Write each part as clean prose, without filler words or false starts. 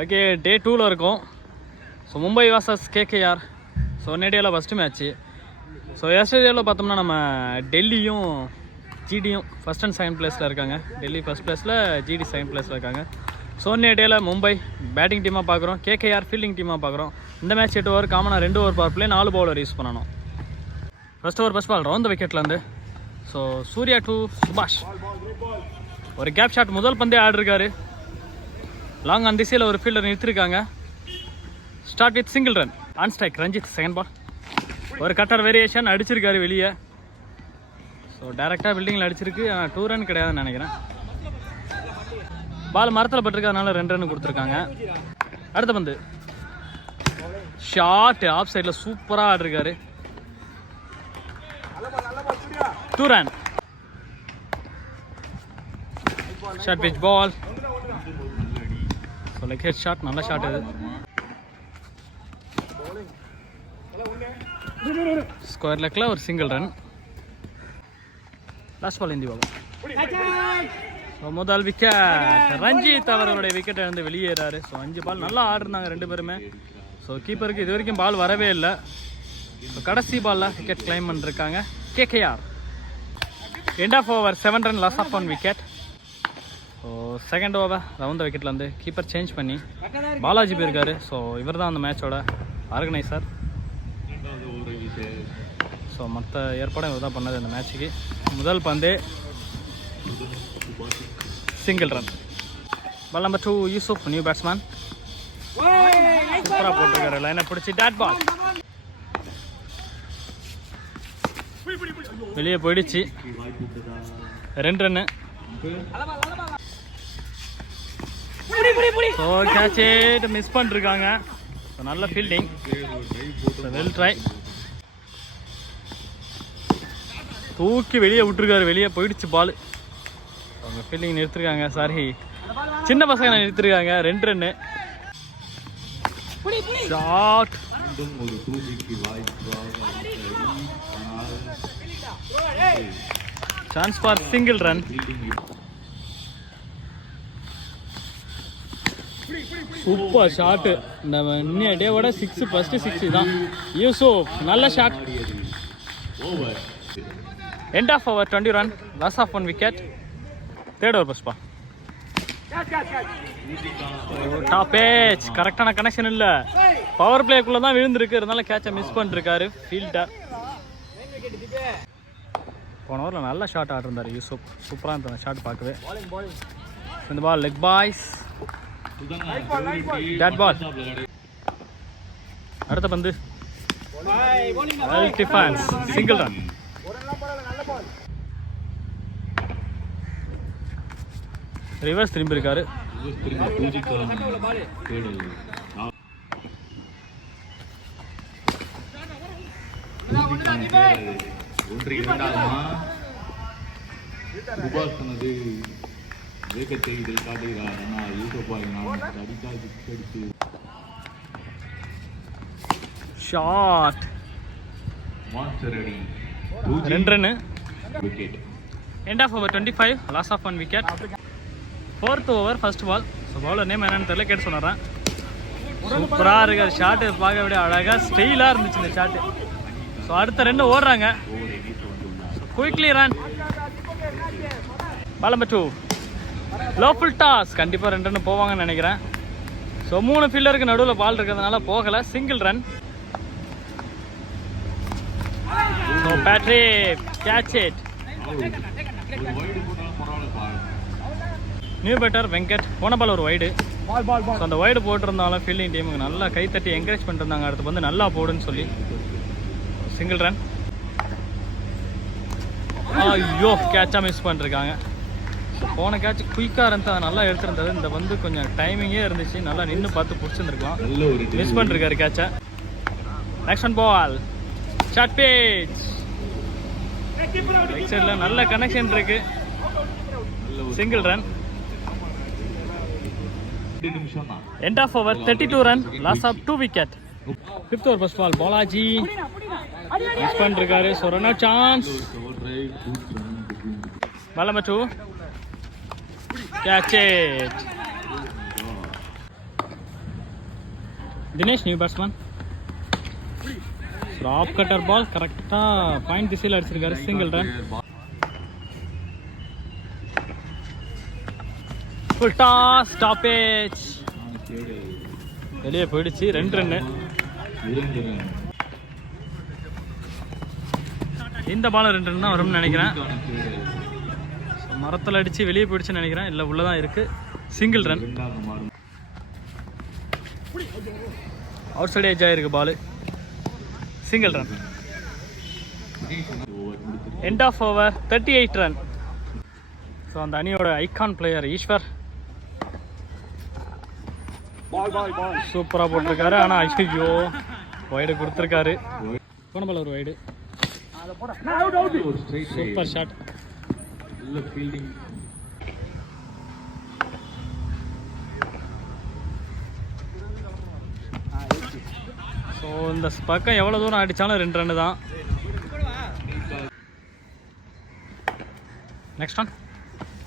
Okay, day 2ல் இருக்கும். So Mumbai vs KKR. So நேடியாவில் ஃபஸ்ட்டு மேட்ச்சு. ஸோ எஸ்டேடியாவில் பார்த்தோம்னா நம்ம டெல்லியும் ஜிடியும் ஃபஸ்ட் அண்ட் செகண்ட் பிளேஸில் இருக்காங்க. டெல்லி ஃபஸ்ட் பிளேஸில், ஜிடி செகண்ட் பிளேஸில் இருக்காங்க. ஸோ நேடியாவில் மும்பை பேட்டிங் டீமாக பார்க்குறோம், KKR ஃபீல்டிங் டீமாக பார்க்குறோம். இந்த மேட்ச் 8 ஓவர், காமனாக 2 over power play, 4 bowler use பண்ணணும். First over first ball round விக்கெட்லேருந்து. ஸோ சூர்யா டு சுபாஷ். ஒரு கேப் ஷாட், முதல் பந்தே ஆடிருக்காரு. லாங் ஆன் திசையில் ஒரு ஃபீல்டர் நிறுத்திருக்காங்க. Start with single run. On strike Ranjith. Second ball ஒரு கட்டர் வேரியேஷன் அடிச்சிருக்காரு வெளியே. ஸோ டேரெக்டாக பில்டிங்கில் அடிச்சிருக்கு. ஆனால் 2 ரன் கிடையாதுன்னு நினைக்கிறேன். பால் மரத்தில் பட்டிருக்கிறதுனால 2 ரன் கொடுத்துருக்காங்க. அடுத்த பந்து ஷார்ட் ஆஃப் சைடில் சூப்பராக ஆடிருக்காரு. 2 run. Short pitch ball. So leg head shot, நல்ல ஷாட் இது. ஸ்கொயர் லெக்கில் ஒரு சிங்கிள் ரன். லாஸ்ட் பால் இந்தி பால். ஸோ முதல் விக்கெட் ரஞ்சித் அவர்களுடைய விக்கெட்டை வந்து வெளியேறாரு. ஸோ 5 பால் நல்லா ஆடிருந்தாங்க 2 பேருமே. ஸோ கீப்பருக்கு இது வரைக்கும் பால் வரவே இல்லை. ஸோ கடைசி பாலில் விக்கெட் கிளைம் பண்ணிருக்காங்க KKR. End of over 7 run, loss of 1 wicket. So second over round விக்கெட்லேருந்து கீப்பர் சேஞ்ச் பண்ணி பாலாஜி போயிருக்காரு. ஸோ இவர் தான் அந்த மேட்சோட ஆர்கனைசர். ஸோ மற்ற ஏற்பாடும் இவர் தான் பண்ணது இந்த மேட்சுக்கு. முதல் பந்து single run. Ball number 2 Yusuf, new batsman. சூப்பராக போட்டிருக்காரு. லைனை பிடிச்சி டாட் பால் வெளியே போயிடுச்சு. 2 ரன்னு. ஸோ கேட்ச் மிஸ் பண்ணிருக்காங்க. நல்ல ஃபீல்டிங், வெல் ட்ரை. தூக்கி வெளியே விட்டுருக்காரு, வெளியே போயிடுச்சு பால். அவங்க ஃபீல்டிங் நிறுத்திருக்காங்க. சாரி, சின்ன பசங்க நிறுத்திருக்காங்க. 2 run. Shot. Chance for single run. Super shot. இந்த இன்னும் டேவோட 6, ஃபர்ஸ்ட் 6 தான். யூசுப் நல்ல shot. End of over 20 run, loss of 1 wicket. Third over பஸ்பா. டாப் ஏஜ் கரெக்டான கனெக்ஷன் இல்லை. பவர் பிளேக்குள்ளே தான் விழுந்திருக்கு. இருந்தாலும் கேட்சை மிஸ் பண்ணிருக்காரு ஃபீல்டர். போன ஓவரில் நல்ல ஷாட் ஆடிருந்தார் யூசுப். சூப்பராக இருந்த ஷாட் பார்க்கவே. இந்த ball leg byes, dot ball. அடுத்த பந்து well defence, single run. Reverse திரும்பி இருக்காரு. Shot. 2 run. End of over 25, loss of 1 wicket. 4th over first ball. So bowler name என்னன்னு தெரியல, கேட்டு சொன்னாரன். சூப்பராக இருக்கார் ஷாட்டு. பார்க்க விட அழகாக ஸ்டைலாக இருந்துச்சு இந்த ஷாட்டு. ஸோ அடுத்த 2 ஓடுறாங்க. Quickly run. Ball number 2 low full toss. கண்டிப்பாக 2 ரன் போவாங்கன்னு நினைக்கிறேன். ஸோ 3 ஃபீல்டருக்கு நடுவில் பால் இருக்கிறதுனால போகலை. Single run. So Patrick caught it. New batter Venkat. போன பால் ஒரு வைடு. ஸோ அந்த வைடு போட்டிருந்தாலும் ஃபீல்டிங் டீமுக்கு நல்லா கைத்தட்டி என்கரேஜ் பண்ணிருந்தாங்க. அடுத்து வந்து நல்லா போடுன்னு சொல்லி. Single run. ஐயோ, கேட்சாக மிஸ் பண்ணிருக்காங்க. போன கேட்ச் குயிக்காக இருந்துச்சு, அதை நல்லா எடுத்துருந்தது. இந்த வந்து கொஞ்சம் டைமிங்கே இருந்துச்சு, நல்லா நின்று பார்த்து பிடிச்சிருந்துருக்கலாம். மிஸ் பண்ணிருக்காரு கேட்சை. நெக்ஸ்ட் ஒன் பால் ஷார்ட் பேஜ். ரைட் சைடில் நல்ல கனெக்ஷன் இருக்கு. Single run. End of over 32 run, loss of 2 wicket. 5th over first ball Balaji miss பண்ணிருக்காரு. So run out chance. Ball number 2 catch it. Dinesh new batsman. Off cutter ball கரெக்டாக point திசையில் அடிச்சிருக்காரு. Single run. Full toss stoppage. வெளியே போயிடுச்சு. 2 run. இந்த பால் 2 run தான் வரும்னு நினைக்கிறேன். மரத்தில் அடித்து வெளியே போயிடுச்சுன்னு நினைக்கிறேன். இல்லை உள்ளதான் இருக்குது. Single run. Outside edge ஆகிருக்கு ball. Single run. End of over 38 run. So அந்த அணியோட ஐகான் பிளேயர் ஈஸ்வர் சூப்பராக போட்டிருக்காரு. ஆனால் ஐயோ வைடு கொடுத்துருக்காரு. போன பால் ஒரு வைடு. Super shot. ஸோ இந்த பக்கம் எவ்வளோ தூரம் அடித்தாலும் 2 ரன்னு தான். Next one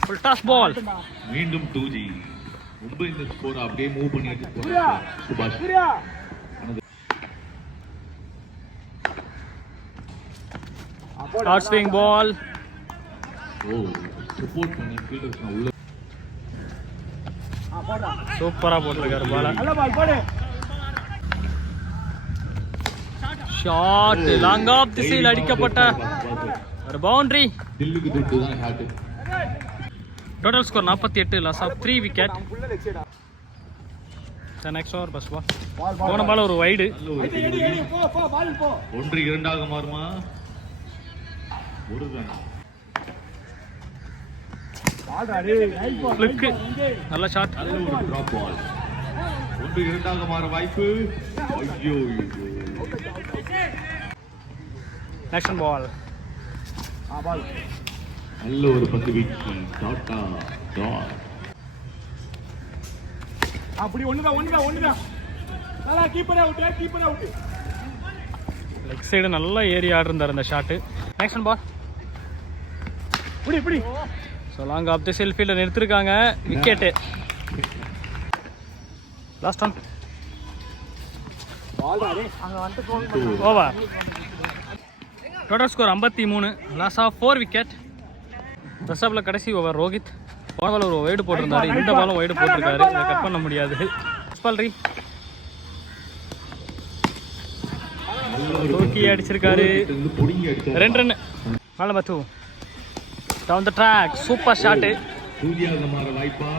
full toss ball. மீண்டும் 2G. மும்பை இந்த ஸ்கோர் அப்படியே மூவ் பண்ணிட்டு சுபாஷ். Short swing ball. ஓ சப்போர்ட் பண்ணி ஃபீல்டர்ஸ் உள்ள சூப்பராக போட்டிருக்காரு பால். ஷாட் லாங் ஆஃப் திசையில் அடிக்கப்பட்ட ஒரு பவுண்டரி. தில்லுக்கு துட்டு தான் shot. Total score 48. Loss of 3 wicket. Next over பஸ் பால். போன பால் ஒரு வைடு. 1-2 மாறுமா? ஒரு ரன். ஃபிளிக். நல்ல ஷாட். நல்ல ஒரு டிராப் பால். 1-2 மாற வாய்ப்பு. ஐயோ நெக்ஸ்ட் பால். நல்ல ஒரு பந்து வீச்சு. Tata dot. அப்படி ஒண்ணுதான் நல்லா கீப்பர் அவுட். லெக் சைடு நல்லா ஏறி ஆடிருந்தார் இந்த ஷாட்டு. Next ball. இப்படி ஸோ லாங் ஆஃப் தி செல்ஃபீல்டில் நிறுத்திருக்காங்க. Wicket. Last one over. Total score 53. Loss of 4 wicket. ரிசர்வில் கடைசி ஓவர் ரோஹித். போன பால் ஒரு வைடு போட்டிருந்தாரு. இந்த பாலும் வைடு போட்டிருக்காரு. இதை கட் பண்ண முடியாது. பல்ரி தூக்கி அடிச்சிருக்காரு. 2 ரன். மேல மத்து down the track. Super shot. சூர்யாக மாற வாய்ப்பா.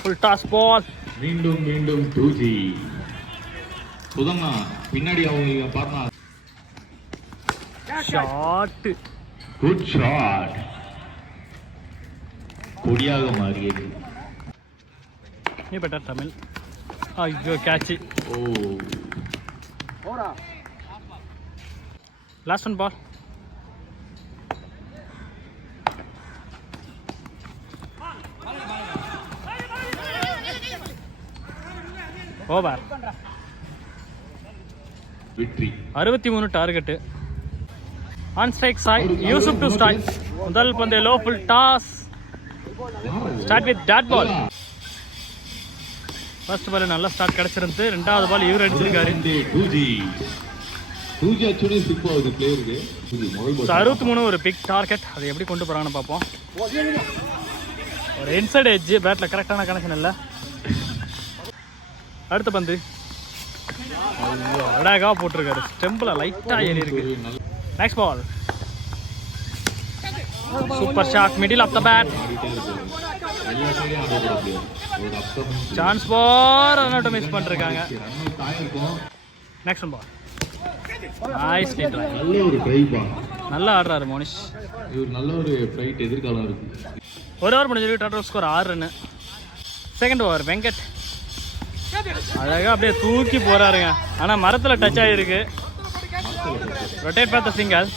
Full toss ball. மீண்டும் 2G. சுதம்மா பின்னாடி அவங்க பாருங்க. ஷாட். Good shot. கொடியாக மாறியது. நீ பெட்டர் தமிழ். ஐயோ கேட்ச். ஓ லாஸ்ட் ஒன் பால். ஓவர். வெற்றி. 63 target. On strike Sai Yusuf to start. முதல் பந்து low full toss. Start with dot ball. First ball நல்ல ஸ்டார்ட் கிடைச்சிருந்து. 2வது பால் இவர் அடிச்சிருக்காரு. 2G ஆக்சுவலி ஸ்லிப் ஆகுது பிளேயருக்கு. 63 ஒரு பிக் டார்கெட். அதை எப்படி கொண்டு போகிறாங்கன்னு பார்ப்போம். ஒரு இன்சைட் எட்ஜ். பேட்டில் கரெக்டான கனெக்ஷன் இல்லை. அடுத்த பந்து ஐயோ அழகாக போட்டிருக்காரு. ஸ்டெம்பில் லைட்டாக ஏறி இருக்கு. Next ball. Super shot. Middle off the bat. Chance for. Run miss பண்ணிருக்காங்க. Next ball. Nice try. நல்ல ஒரு ட்ரைவ். நல்லா ஆடுறாரு மோனிஷ். இவர் நல்ல ஒரு ஃபைட் எதிர்காலம் இருக்கு. ஒரு ஓவர் முடிஞ்சிருக்கு. Total score 6 run. Second over Venkat அழகாக அப்படியே தூக்கி போறாருங்க. ஆனால் மரத்தில் டச் ஆகிருக்கு. ரொட்டேட் பார்த்த Singhal.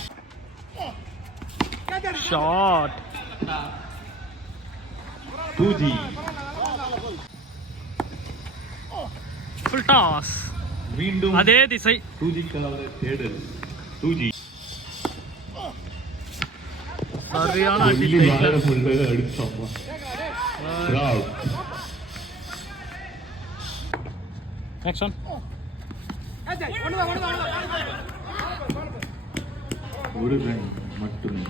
Shot. 2G. Full toss. மீண்டும் அதே திசை. 2G கால தேடல். 2G. சரியான அடி சொல்லி வாழ முடியல அடிச்சாமா. Bravo. Next one. ஒரு ரன் மட்டுமே.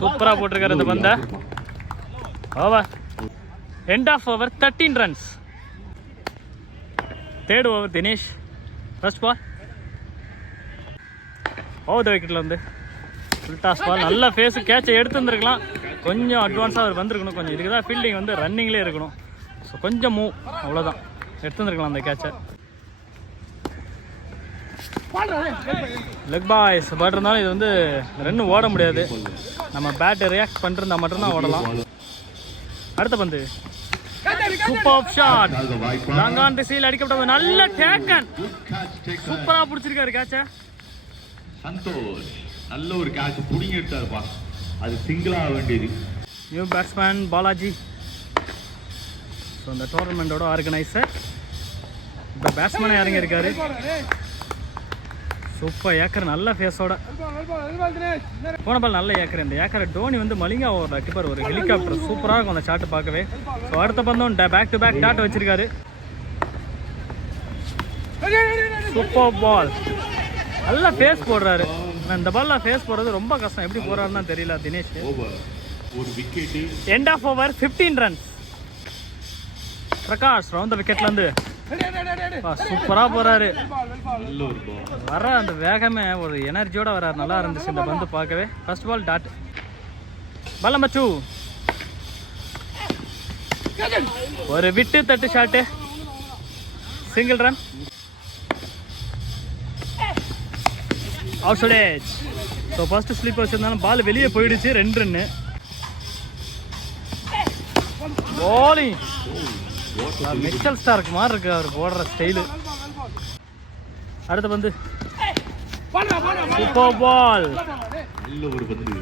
சூப்பரா போட்டிருக்காரு இந்த பந்த. Over. End of over 13 runs. Third over Dinesh. First ball over the விக்கெட்டில் வந்து ஃபுல் டாஸ் பால். நல்ல ஃபேஸு கேட்சை எடுத்துருந்துருக்கலாம். கொஞ்சம் அட்வான்ஸாக அவர் வந்திருக்கணும். கொஞ்சம் இதுக்கு தான் ஃபீல்டிங் வந்து ரன்னிங்லேயே இருக்கணும். ஸோ கொஞ்சம் மூவ் அவ்வளோதான் எடுத்துருந்துருக்கலாம் அந்த கேட்சை. லெக் பாய்ஸ் பட் இருந்தாலும் இது வந்து ரன் ஓட முடியாது. நம்ம பேட் ரியாக்ட் பண்ணிருந்தா மட்டும்தான் ஓடலாம். அடுத்த பந்து சூப்பர் ஷாட். லாங்கான் திசையில் அடிக்கப்பட்ட நல்ல டேக்கன். சூப்பரா பிடிச்சிருக்காரு கேட்ச. சந்தோஷ் நல்ல ஒரு கேட்ச் புடிங்கி எடுத்தாருப்பா. அது சிங்கிளா வேண்டியது. New batsman Balaji. ஸோ இந்த டோர்னமெண்டோட ஆர்கனைசர் இப்போ பேட்ஸ்மேனே இறங்கியிருக்காரு. சூப்பர் ஏக்கர் நல்ல ஃபேஸோட போன பால் நல்ல ஏக்கர். இந்த ஏக்கரை டோனி வந்து மலிங்கா ஓவர் கிப்பர் ஒரு ஹெலிகாப்டர் சூப்பராக இருக்கும் அந்த ஷாட்டு பார்க்கவே. ஸோ அடுத்த பந்தம் பேக் டு பேக் டாட் வச்சிருக்காரு. சூப்பர் பால். நல்ல ஃபேஸ் போடுறாரு. இந்த பால்ல ஃபேஸ் போடுறது ரொம்ப கஷ்டம். எப்படி போறாருன்னு தான் தெரியல தினேஷ். ஒரு wicket. End of over 15 runs. Prakash round the விக்கெட்ல இருந்து சூப்பரா போறாரு. வர அந்த வேகமே ஒரு எனர்ஜியோட வராரு. நல்லா இருந்துச்சு இந்த பந்து பார்க்கவே. First ball dot. பலமச்சு ஒரு விட்டு தட்டு shot. Single run. Outside edge. So first slip வச்சிருந்தாலும் பால் வெளியே போயிடுச்சு. 2 ரன்னு. பாலிங் மிச்சல் ஸ்டார்க் மாதிரி இருக்கு அவர் போடுற ஸ்டைலு. அடுத்த பந்து சூப்பர் பால். நல்ல ஒரு பந்து.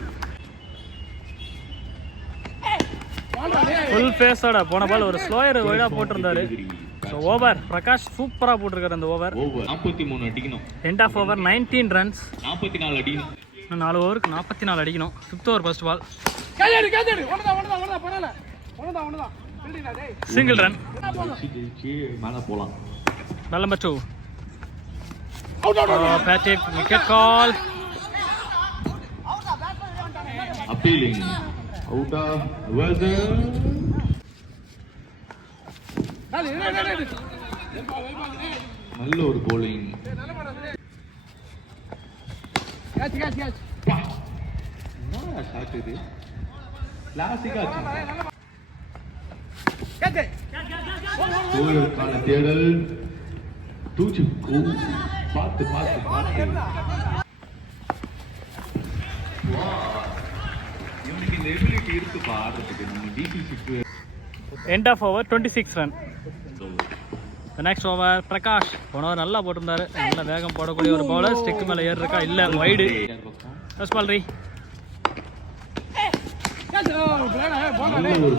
ஃபுல் ஃபேஸோட போன பால் ஒரு ஸ்லோயர் ஒய்டா போட்டிருந்தாரு. ஸோ ஓவர் பிரகாஷ் சூப்பரா போட்டிருக்காரு அந்த ஓவர். 43 அடிக்கணும். End of over 19 runs. 44 அடிக்கணும். 4 ஓவருக்கு 44 அடிக்கணும். 5th over first ball single run. மேல போலாம். நம்பர் 2 பேட்டிக் விக்கெட் கால். Appealing out of whether. நல்ல ஒரு bowling. என்ன ஷாட் இது? கிளாசிக்கா ஆச்சு. சூரியக்கான தேடல். தூச்சு பார்த்து பார்த்து பார்த்து. இவனுக்கு இந்த எபிலிட்டி இருக்குப்பா ஆடுறதுக்கு. நம்ம டிசிசிக்கு. End of over 26 run. Next over Prakash போன ஓவர் நல்லா போட்டிருந்தாரு. நல்ல வேகம் போடக்கூடிய ஒரு பவுலர். ஸ்டிக் மேலே ஏறி இருக்கா இல்லை வைடு. ஃபர்ஸ்ட் பால் ரீ. நல்ல ஒரு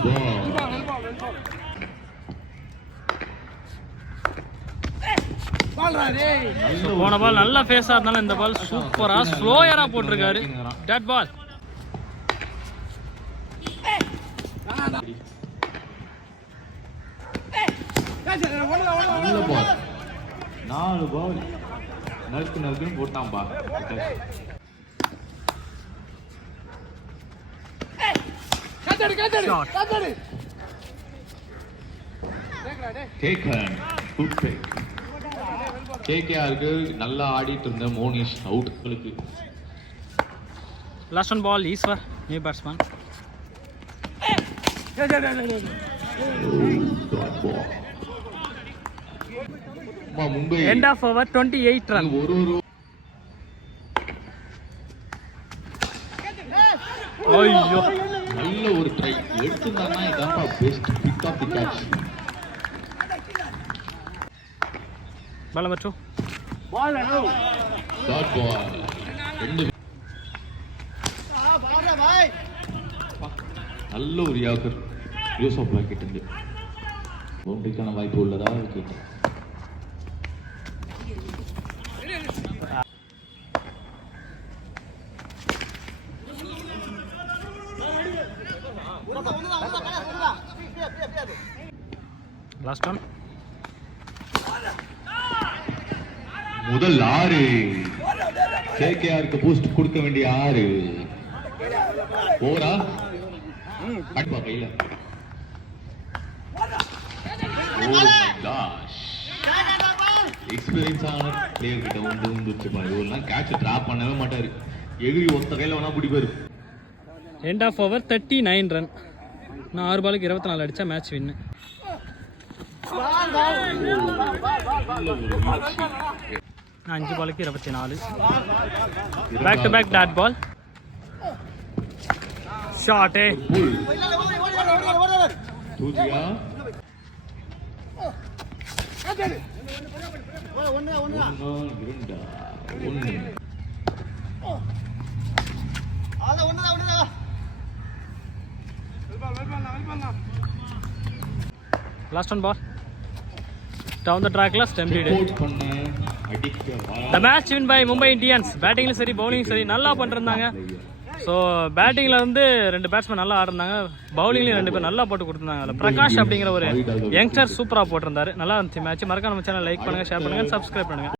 போன பால் நல்ல ஃபேஸா இருந்தாலும் இந்த பால் சூப்பரா ஸ்லோயரா போட்டிருக்காரு. டேட் பால். நல்ல பால். 4 பால் நறுக்குன்னு போட்டான்பா. கேகேஆருக்கு நல்லா ஆடிட்டு இருந்த Monish out. Last one ball Eswar new batsman. Mumbai end of over 28 run. ஐயோ நல்ல ஒரு ட்ரை எடுத்துட்டானா. இதான்ப்பா best pick of the catch. Ball number 2 dot ball. நல்ல ஒரு யாக்கர் யூஸ் ஆஃப் பாக்கெட் இருந்து பவுண்டரிக்கான வாய்ப்பு உள்ளதா விக்கெட். Last one. முதல் 6 கேகேஆருக்கு பூஸ்ட் கொடுக்க வேண்டிய 6 ஓரா அட்பா கையில. ஓ மை காஷ், எக்ஸ்பீரியன்ஸ் ஆன பிளேயர் கிட்ட வந்துச்சு பாரு. இவரெல்லாம் கேட்ச் டிராப் பண்ணவே மாட்டாரு, எகிரி ஒத்த கையில வேணா பிடிப்பாரு. End of over 39 run. நான் 6 பாலுக்கு 24 அடித்தா மேட்ச் வின்னு. நான் 5 பாலுக்கு 24. Back to back dot ball. ஷாட்டே. தூஜியா last one ball down the ட்ராக்ல stumped. The match win by Mumbai Indians. பேட்டிங்லையும் சரி பவுலிங் சரி நல்லா பண்ணிருந்தாங்க. ஸோ பேட்டிங்கில் வந்து 2 பேட்ஸ்மேன் நல்லா ஆடிருந்தாங்க, பவுலிங்லேயும் 2 பேர் நல்லா போட்டு கொடுத்துருந்தாங்க. அதில் பிரகாஷ் அப்படிங்கிற ஒரு யங்ஸ்டர் சூப்பராக போட்டிருந்தாரு. நல்லா இருந்துச்சு மேட்ச். மறக்காம நம்ம சேனல் லைக் பண்ணுங்கள், ஷேர் பண்ணுங்கள், சப்ஸ்கிரைப் பண்ணுங்கள்.